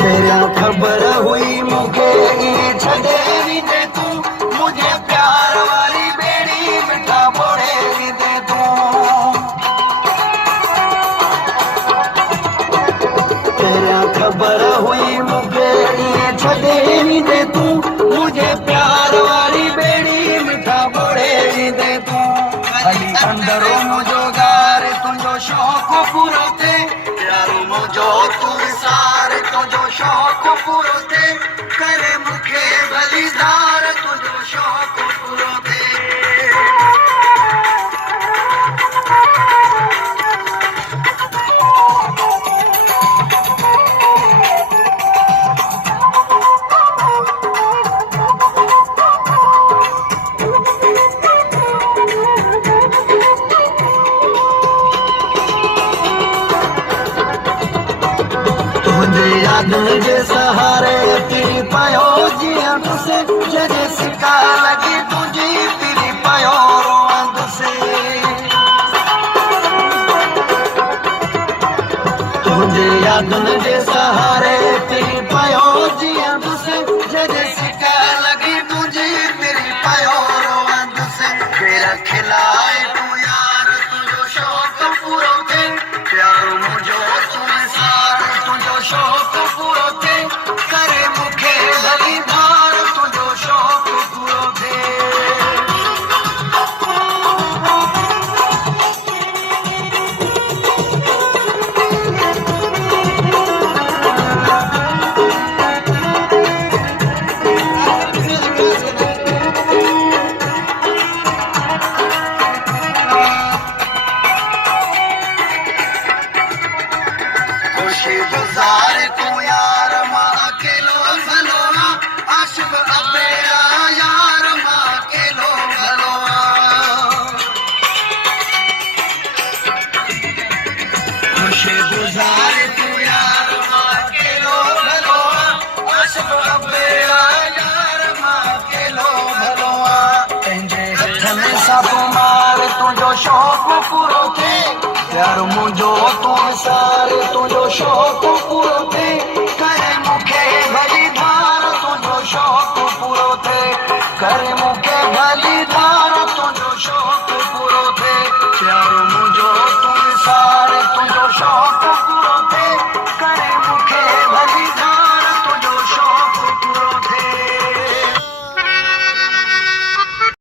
तेरा खबर हुई मुझे छदे भी दे तू मुझे प्यार वाली बेड़ी मिठा बोड़े भी दे तू तेरा खबर हुई मुझे छदे भी दे तू मुझे प्यार वाली बेड़ी मिठा बोड़े भी दे तू अली अंदरो मुझो गार तुझो शौक़ पूरो थे प्यारो मुझो तू सार तुझो शौक़ पूरो थे करे मुखे बलिदार तुझो शौक़ पूरो थे तुझे सहारे तेरी पायो जिया तुसे जजे सिका लगी तुझी तेरी पायो रोंद से तुझे याद जे सहारे तेरी पायो जिया तुसे जजे सिका लगी तुझी तेरी पायो रोंद से तेरा खिलाए तू यार तुझो शौक़ पूरो थे प्यार मुझो तू सार तुझो शौक़ पूरो थे करे मुखे बलिदार तुझो शौक़ पूरो थे खुशी गुजार तू यार माँ अकेलो भलोआ आशिक अबेरा यार माँ अकेलो भलोआ खुशी गुजार तू यार माँ अकेलो भलोआ आशिक अबेरा यार माँ अकेलो भलोआ पंहिंजे हथ में सभु मार तुंहिंजो शौक़ पूरो थे प्यार मुंहिंजो तू सार तुंहिंजो शौक़ पूरो थे